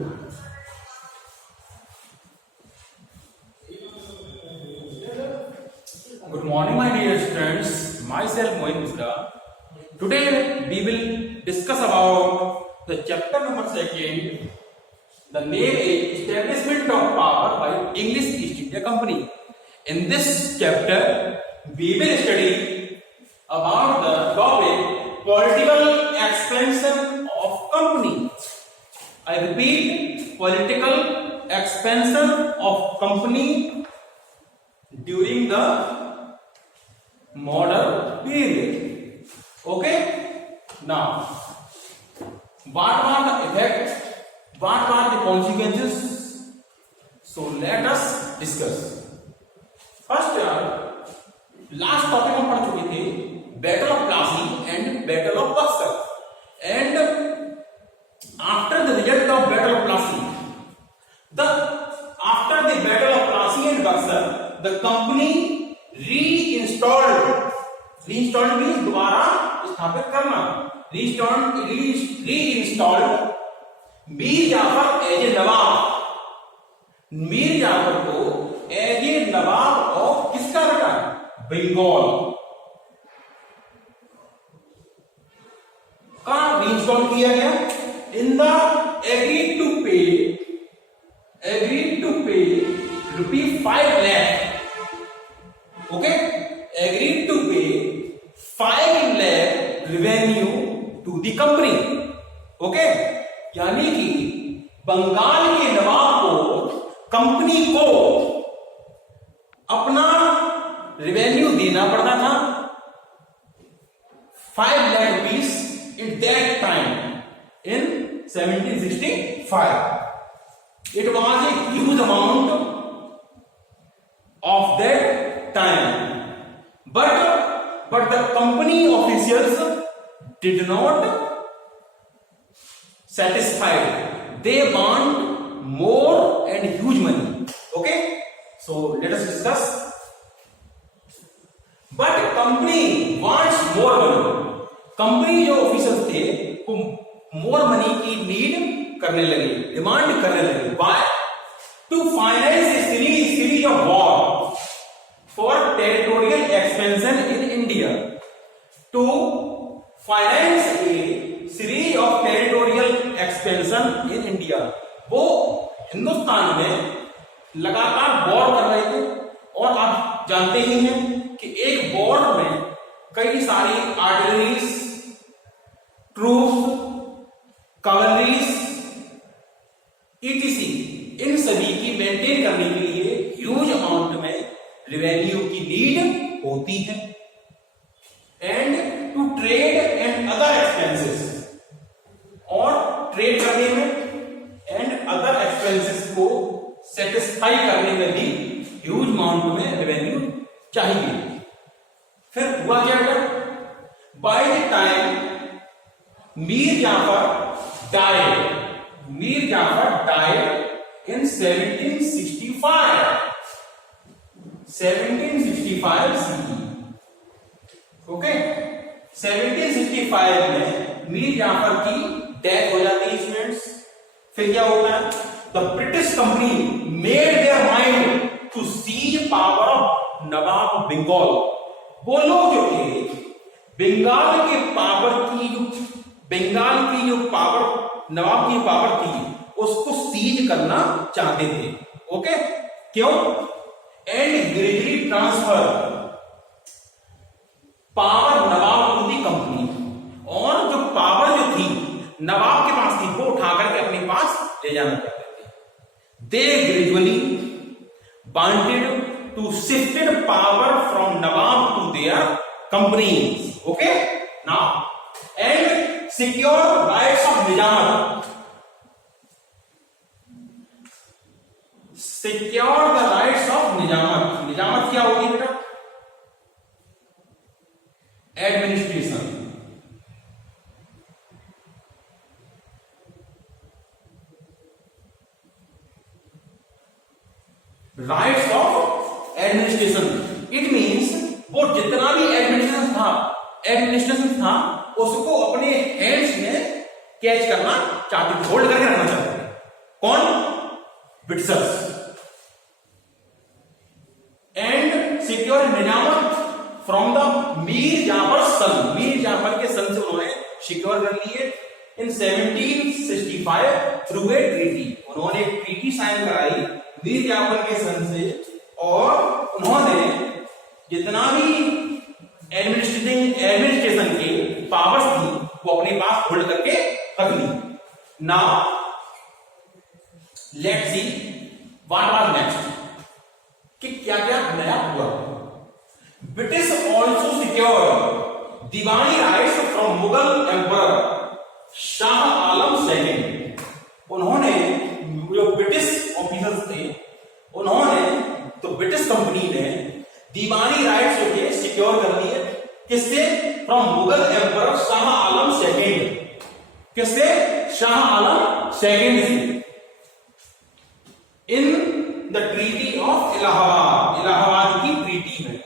Good morning, my dear students. Myself Mohit Misra. Today we will discuss about the chapter number 2. The name is Establishment of Power by English East India Company. In this chapter, we will study about the topic political expansion of company. I repeat, political expansion of company during the modern period. Okay? Now, what are the effects? What are the consequences? So let us discuss. First, last topic हम पढ़ चुके थे battle of Plassey and battle of Buxar. And after the result of battle of Plassey, after the battle of Plassey and Buxar, the company reinstalled means दोबारा स्थापित करना, reinstalled Mir Jafar as a nawab. Mir Jafar को as a Nawab of किसका रखा? बंगाल का reinstall किया गया. In the agreed to pay ₹5 lakh. Okay, agreed to pay 5 lakh revenue to the company. Okay, यानी कि बंगाल के नवाब को कंपनी को अपना रेवेन्यू देना पड़ता था 5 lakh rupees in that time in 1765. It was a huge amount of that time, but the company officials did not satisfied. They want more and huge money. Okay, so let us discuss. But company wants more money. Company जो officers थे वो more money की need करने लगे, demand करने लगे. Why? To finance a series of war for territorial expansion in India. To finance a series of territorial expansion in India. वो हिंदुस्तान में लगातार वॉर कर रहे थे. और आप जानते ही हैं कि एक वॉर में कई सारी आर्टिलरीज, ट्रूप्स, कैवलरीज etc. इन सभी की मेंटेन करने के लिए ह्यूज अमाउंट में रेवेन्यू की नीड होती है. And to trade and other expenses, और ट्रेड करने में एंड अदर एक्सपेंसेस को सेटिस्फाई करने में भी ह्यूज अमाउंट में रेवेन्यू चाहिए. फिर हुआ क्या बेटा? By the time Mir Jafar died in 1765 CE. Okay, 1765 में मीर जाफर की डेथ हो जाती है स्टूडेंट्स. फिर क्या होता है? The British company made their mind to seize power of nawab Bengal. वो लोग जो थे बंगाल की जो पावर, नवाब की पावर थी, उसको सीज करना चाहते थे. ओके, क्यों? And gradually transfer power nawab to the company. और जो पावर जो थी नवाब के पास थी वो उठा करके अपने पास ले जाना चाहते थे. They gradually wanted to shifted power from nawab to their companies. Okay, now and secure rights of nizamat. Secure the rights of nizamat. निजामत क्या होगी बेटा? Administration. Rights of administration. It means वो जितना भी एडमिनिस्ट्रेशन था उसको अपने हैंड्स में कैच करना चाहते थे, होल्ड करके रखना चाहते थे. कौन? Britishers. And secure Nizamat from the Mir Jafar son, Mir Jafar के सन से उन्होंने सिक्योर कर लिए। इन 1765 थ्रू ए ट्रीटी, उन्होंने एक ट्रीटी साइन कराई मीर जाफर के सन से, और उन्होंने जितना भी एडमिनिस्ट्रेशन के पावर्स थी वो अपने पास होल्ड करके रख ली। Now let's see what was next, कि क्या क्या नया हुआ। British also secure Diwani rights from Mughal emperor Shah Alam second. उन्होंने, जो ब्रिटिश ऑफिसर्स थे, उन्होंने, तो ब्रिटिश कंपनी ने दीवानी राइट्स जो थे सिक्योर कर लिए। किससे? From Mughal emperor Shah Alam second. किससे? शाह आलम सेकंड से। In the treaty of Allahabad, Allahabad की ट्रीटी में,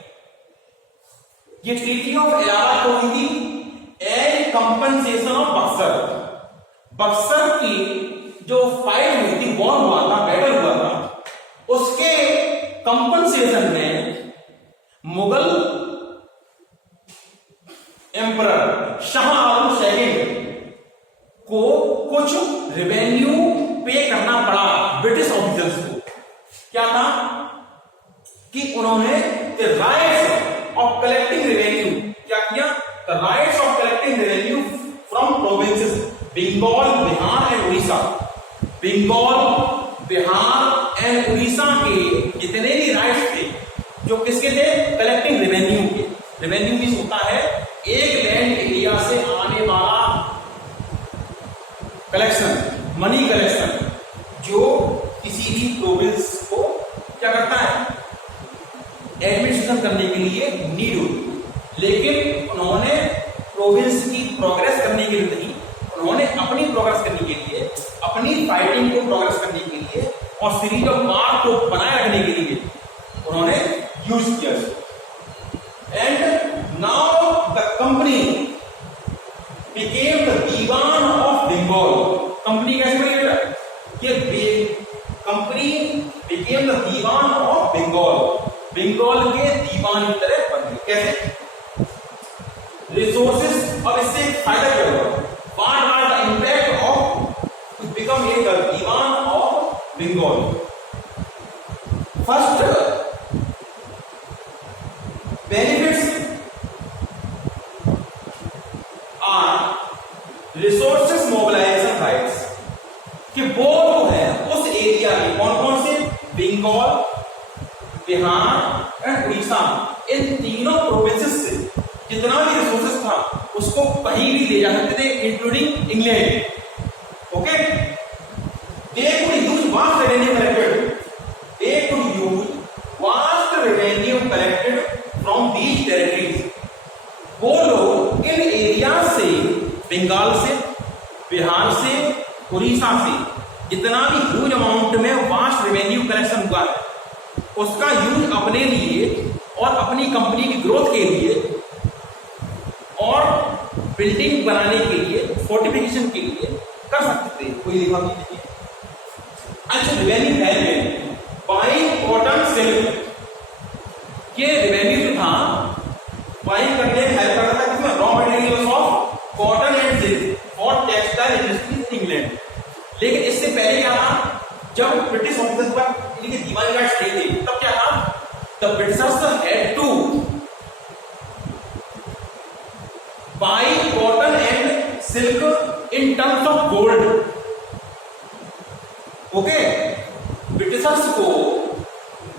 ये ट्रीटी ऑफ इलाहाबाद को हुई थी ए कंपनसेशन ऑफ बक्सर। बक्सर की जो फाइट हुई थी, वॉर हुआ था, बैटल हुआ था, उसके कंपनसेशन में मुगल एम्परर शाह आलम सेकंड को कुछ रेवेन्यू पे करना पड़ा ब्रिटिश ऑफिसर्स को। क्या था? कि उन्होंने the rights of collecting revenue, क्या किया? The rights of collecting revenue from provinces Bengal, Bihar and Orissa. Bengal, Bihar and Orissa के जितने भी राइट्स थे, जो किसके थे? कलेक्टिंग रेवेन्यू के। रेवेन्यू मींस होता है एक लैंड एरिया से आने वाला कलेक्शन, मनी कलेक्शन, जो किसी भी प्रोविंस को क्या करता है? एडमिनिस्ट्रेशन करने के लिए नीड होती। लेकिन उन्होंने प्रोविंस की प्रोग्रेस करने के लिए नहीं, उन्होंने अपनी प्रोग्रेस करने के लिए, अपनी फाइटिंग को प्रोग्रेस करने के लिए और सीरीज ऑफ वार को बनाए रखने के लिए उन्होंने यूज किया। And now the company became the Diwan of Bengal. Company कैसे बनी बेटा? कि company became the Diwan of Bengal, Bengal के दीवान की तरह बन गई। कैसे? रिसोर्सेस, और इससे फायदा क्या हुआ? What was the impact of to become a Diwan of Bengal? First, benefits are resources mobilisation rights, कि वो जो है उस एरिया में कौन कौन से? बंगाल, बिहार एंड उड़ीसा, इन तीनों प्रोविंसेस से जितना भी रिसोर्सेस था उसको कहीं भी ले जा सकते थे, including England. Okay, they could use vast revenue collected, they could use vast revenue collected from these territories. वो लोग इन एरिया से, बंगाल से, बिहार से, उड़ीसा से, जितना भी ह्यूज अमाउंट में वास्ट रेवेन्यू कलेक्शन हुआ है, उसका यूज अपने लिए और अपनी कंपनी की ग्रोथ के लिए और बिल्डिंग बनाने के लिए, फोर्टिफिकेशन के लिए कर सकते थे। कोई लिखा नहीं। अच्छा, रेवेन्यू है बाइंग कॉटन सिल्क, ये रेवेन्यू जो था बाइंग करने में हेल्प करता था किसमें? Raw materials of cotton and silk और टेक्सटाइल इंडस्ट्री इन इंग्लैंड। लेकिन इससे पहले क्या था? जब ब्रिटिश ऑफिसर्स का इनके दीवानी राइट्स नहीं थे, तब क्या था? The Britishers had to buy cotton and silk in terms of gold. Okay, Britishers को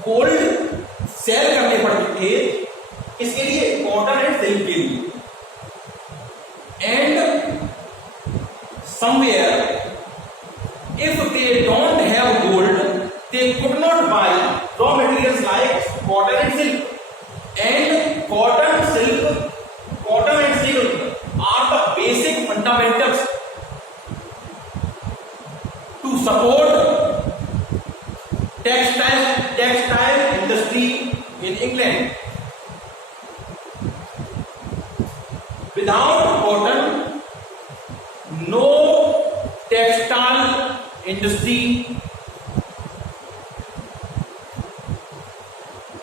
गोल्ड सेल करने पड़ते थे, इसके लिए कॉटन एंड सिल्क के लिए। And somewhere if they don't have gold, they could not buy raw materials like cotton and silk. And cotton and silk are the basic fundamentals to support textile industry in England. Without cotton, no textile industry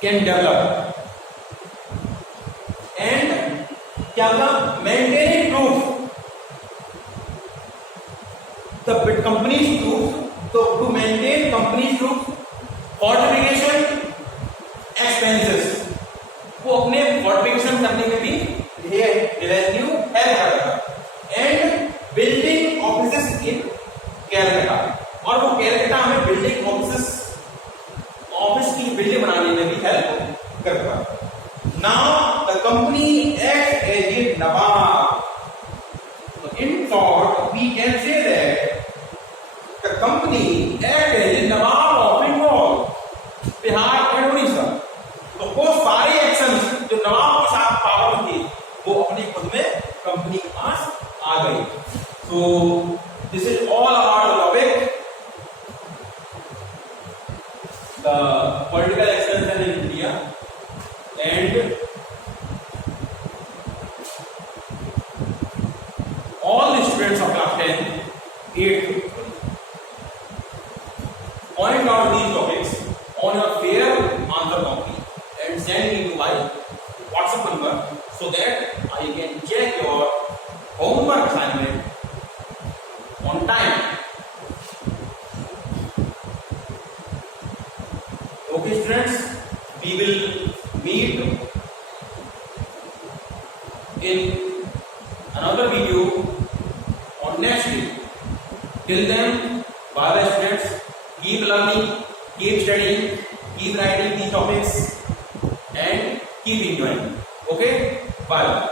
can develop and क्या होगा, maintaining truth, the company's truth, to maintain company's truth, fortification expenses, वो अपने fortification करने में भी revenue help करेगा, and building offices इन कैलकाटा, और वो कैलकाटा में बिल्डिंग ऑफिस की बिल्डिंग बनाने में भी हेल्प करता है. Now the company acts as a Nawab. In short, we can say that the company acts as a Nawab of Bengal, Bihar and Odisha. तो वो सारे एक्शंस जो नवाब के साथ पावर थे वो अपने खुद में कंपनी के पास आ गई. So this is all about the topic, the political expansion in India, and all the students of class 10, 8, point out these topics on your fair answer copy and send me to my WhatsApp number so that I can check your homework assignment on time. Okay students, we will meet in another video on next week. Till then, bye bye students. Keep learning, keep studying, keep writing these topics and keep enjoying. Okay, bye.